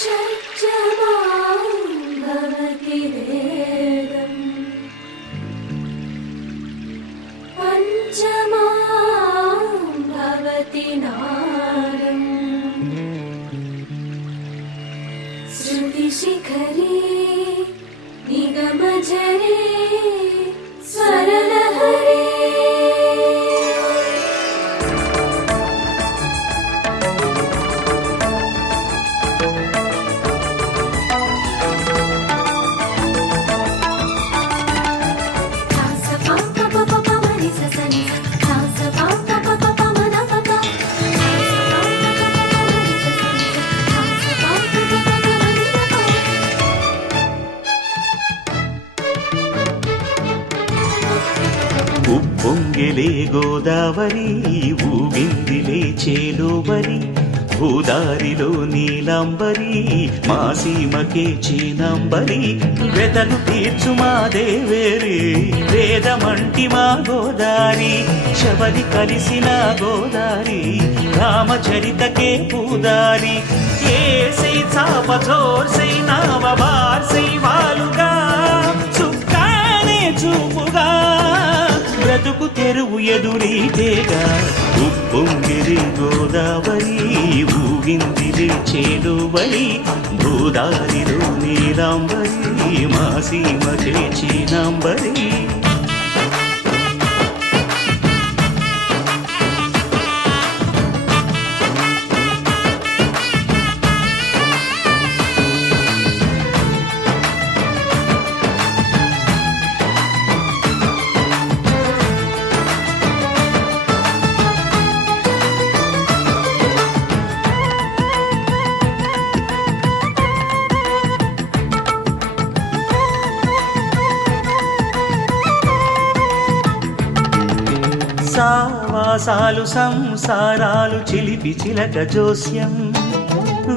षट्जमां भवति वेदम् पञ्चमां भवति नादम् श्रुतिशिखरे निगमजरे स्वरलहरे ఉప్పొంగిలే గోదావరి ఊగిందిలే చేలోవరి భూదారిలో నీలాంబరి మా సీమకే చీనాంబరి వెదలు తీర్చు మా దేవేరి వేదమంటి మా గోదారి శబరి కలిసిన గోదారి రామచరితకే పూదారి ఏసై చాప జోర్సై నావ బార్సై వాలుగా చుక్కానే చూపుగా బ్రతుకు తెరువు ఎదురీతేగా ఉప్పొంగిరి గోదావరి ఊగిందిరి చేలోవరి భూదారిలో నీలాంబరి మా సీమకే చీనాంబరి సావాసాలు సంసారాలు చిలిపి చిలక జోస్యం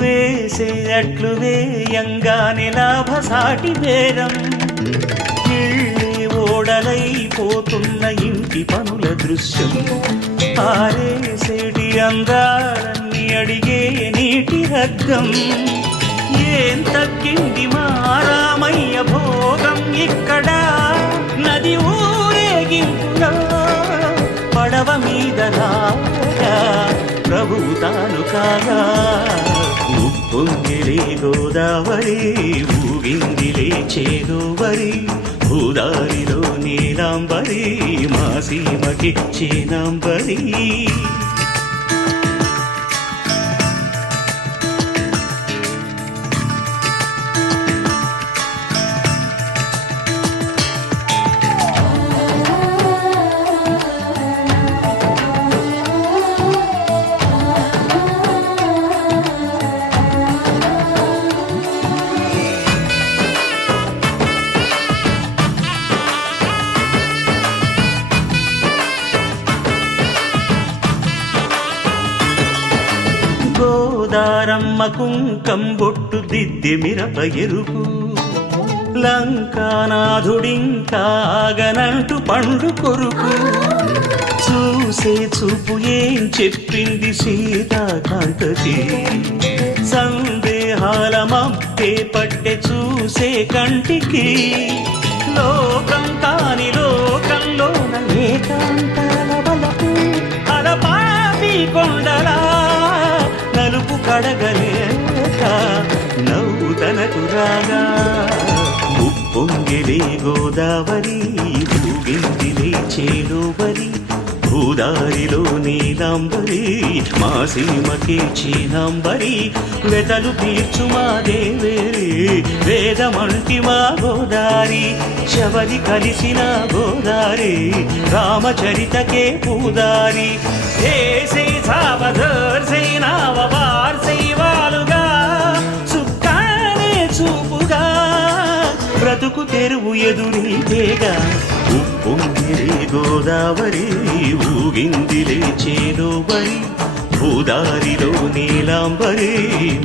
వేసే అట్లు వేయంగానే లాభసాటి బేరం ఇళ్ళే ఓడలైపోతున్న ఇంటి పనుల దృశ్యం ఆరేసేటి అందాలన్నీ అడిగే నీటి రగ్గం ఏం తగ్గింది మా రామయ్య భోగం ఇక్కడ నది ఊరేగింపులో పడవ మీద రాగా ప్రభువు తాను కాగా ఉప్పొంగిలే గోదావరి ఊగిందిలే చేలోవరి భూదారిలో నీలాంబరి మా సీమకి చీనాంబరి గోదారమ్మ కుంకం బొట్టు దిద్దె మిరప ఎరుపు లంకానాథుడింకాగనంటూ పండు కొరుకు చూసే చూపు ఏం చెప్పింది సీతాకాంతకి సందేహాల మబ్బే పట్టె చూసే కంటికి లోకం కాని లోకంలోన ఏకాంతాల వలపు అలపాపి కొండలా నలుపు కడగలేక నవ్వుతనకు రాగా ఉప్పొంగిలే గోదావరి ఊగిందిలే చేలోవరి భూదారిలో నీలాంబరి మా సీమకే చీనాంబరి వెతలు తీర్చు మా దేవేరి వేదమంటి మా గోదారి శబరి కలిసిన గోదారి రామచరితకే పూదారి ఏసై సావధర్సై నావ వార్సై వాలుగా సుక్కానే చూపుగా బ్రతుకు తెరువు ఎదురీతేగా ఉప్పొంగిలే గోదావరి ఊగిందిలే చేలోవరి భూదారిలో నీలాంబరి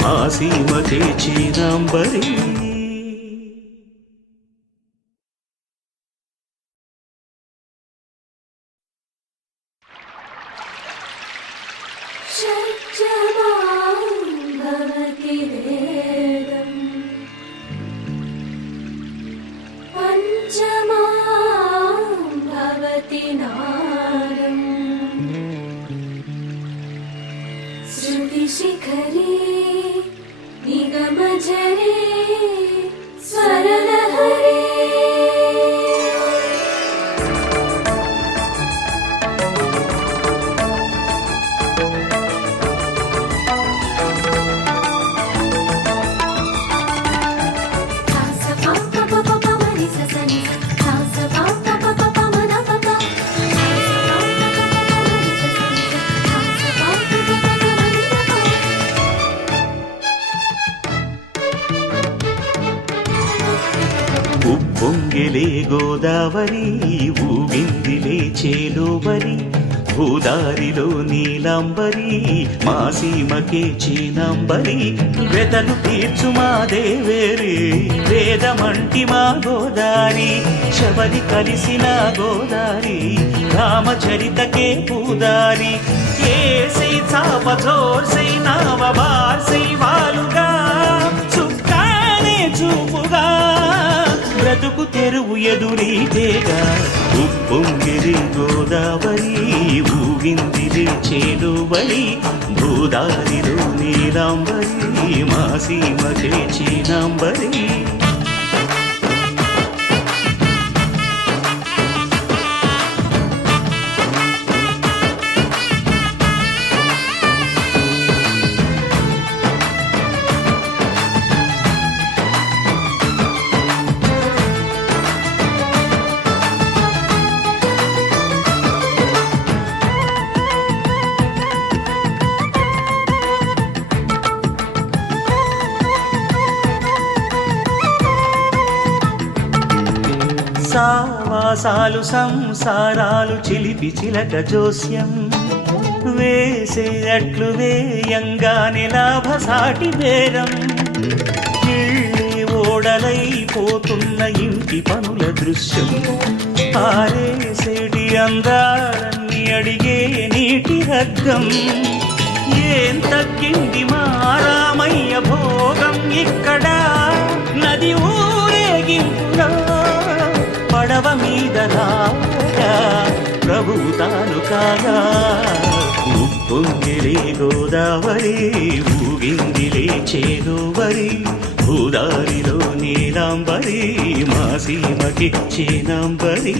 మా సీమకే చీనాంబరి षट्जमां भवति वेदम् भवति नादम् श्रुतिशिखरे निगमझरे स्वरलहरे ఉప్పొంగిలే గోదావరి ఊగిందిలే చేలోబరి భూదారిలో నీలాంబరి మా సీమకే చీనాంబరి వెతలు తీర్చు మా దేవేరి వేదమంటి మా గోదారి శబరి కలిసిన గోదారి రామచరితకే పూదారి ఏసై చాప జోర్సై నావ బార్సై వాలుగా చుక్కానే చూపుగా బ్రతుకు తెరువు ఎదురీతేగా ఉప్పొంగిరి గోదావరి ఊగిందిరి చేలువరి భూదారిలో నీలాంబరి మా సీమకే చీనాంబరి సావాసాలు సంసారాలు చిలిపి చిలక జోస్యం వేసేటట్లు వేయంగానే లాభసాటి బేరం ఇళ్ళే ఓడలైపోతున్న ఇంటి పనుల దృశ్యం ఆరేసేటి అందాలన్నీ అడిగే నీటి హద్దం ఏం తగ్గింది మా రామయ్య భోగం ఇక్కడ నది ఊరేగింపులో పడవ మీద రాగా ప్రభువు తాను కాగా ఉప్పొంగిలే గోదావరి ఊగిందిలే చేలోవరి భూదారిలో నీలాంబరి మా సీమకి చీనాంబరి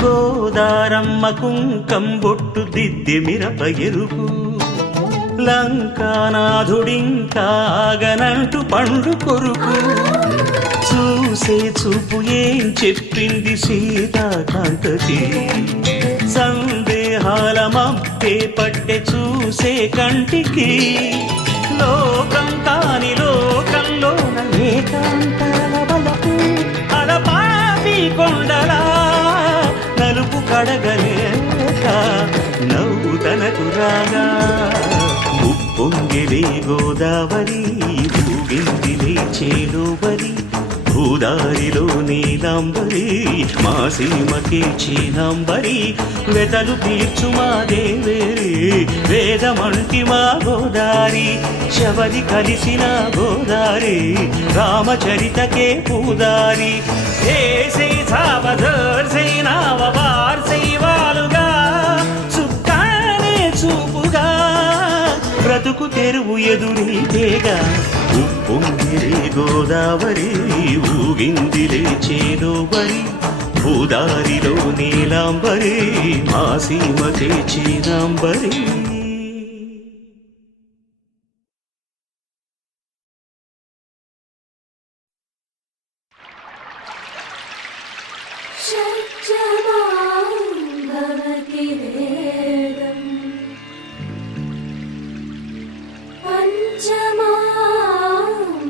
గోదారమ్మ కుంకం బొట్టు దిద్ది మిరప ఎరుపు లంకానాథుడింకాగనంటూ పండు కొరుకు చూసే చూపు ఏం చెప్పింది సీతాకాంతకి సందేహాల మప్పే పట్టె చూసే కంటికి లోకం కాని లోకంలోన ఏకాంతాల బలపు అలపాపి కొండలా నలుపు కడగలేక నవ్వు తనకు రాగా ఉప్పొంగిలే గోదావరి ఊగిందిలే చేలోబరి భూదారిలో నీలాంబరి మా సీమకే చీనాంబరి వెతలు తీర్చు మా దేవేరి వేదమంటి మా గోదారి శబరి కలిసిన గోదారి రామచరితకే పూదారి ఏసై సావధర్సై నావ బార్సై వాలుగా చుక్కానే చూపుగా బ్రతుకు తెరువు ఎదురీతేగా ఉప్పొంగిలే గోదావరి ఊగిందిలే చేలోబరి భూదారిలో నీలాంబరి మా సీమకే చీనాంబరి भवति वेदम् पञ्चमा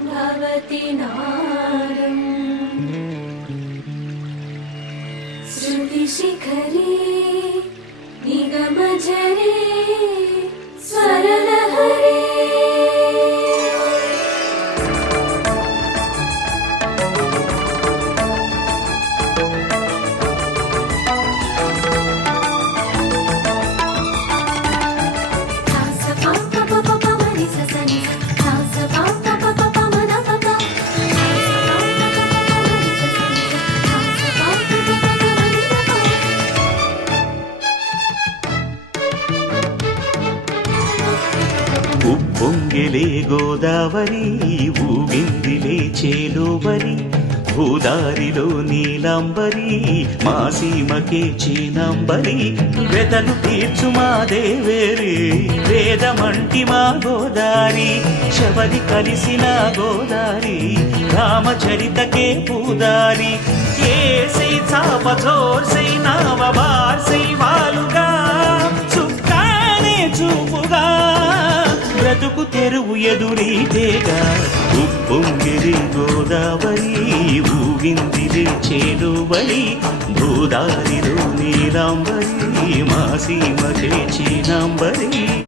भवति नादम् స్వరమజరే స్వరలహరే ఉప్పొంగిలే గోదావరి ఊగిందిలే చేలోవరి భూదారిలో నీలాంబరి మా సీమకే చీనాంబరి వెతలు తీర్చు మా దేవేరి వేదమంటి మా గోదారి శబరి కలిసిన గోదారి రామచరితకే పూదారి ఏసై చాపచోర్సై నావబార్సై వాలుగా చుక్కానే చూపుగా బ్రతుకు తెరువు ఎదురీతేగా ఉప్పొంగిరి గోదావరి ఊగిందిలే చేలువరి భూదారిలో నీలాంబరి మా సీమకే చీనాంబరి